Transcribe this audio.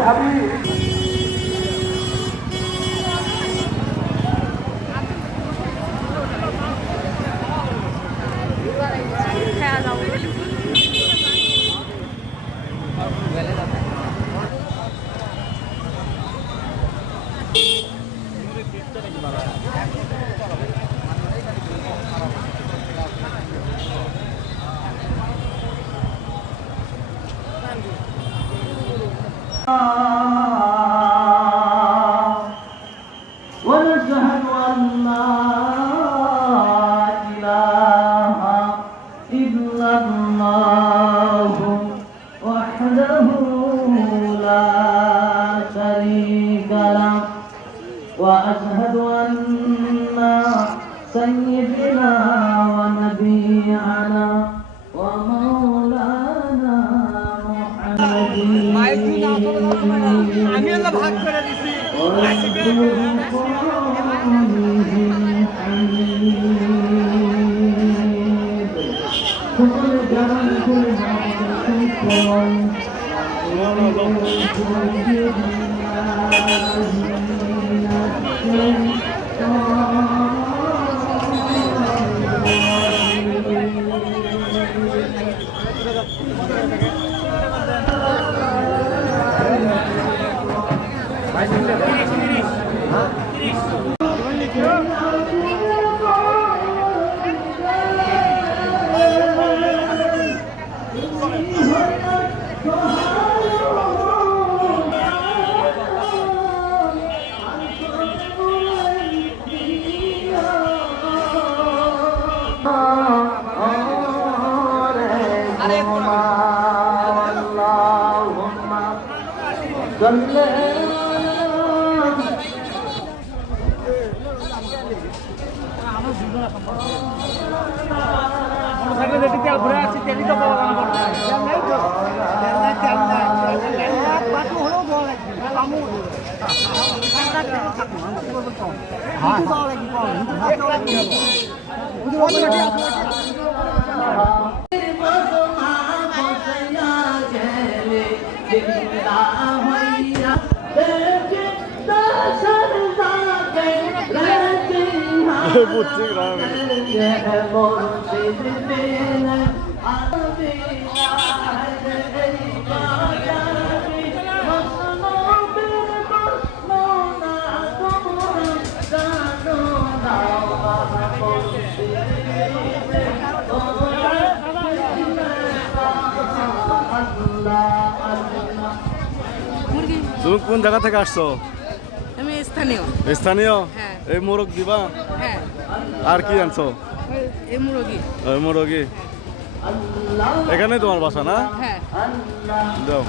ভাবি ونشهد أن لا إله إلا الله وحده لا شريك له وأشهد أن سيدنا ونبينا ومولانا তুমি কোন জায়গা থেকে আসছো? আমি স্থানীয়। স্থানীয়? হ্যাঁ। এই মোরগ দিবা? হ্যাঁ। আর কি আনছো? এই মুরগি। ওই মুরগি। এখানে তোমার বাসা না? হ্যাঁ। দাও।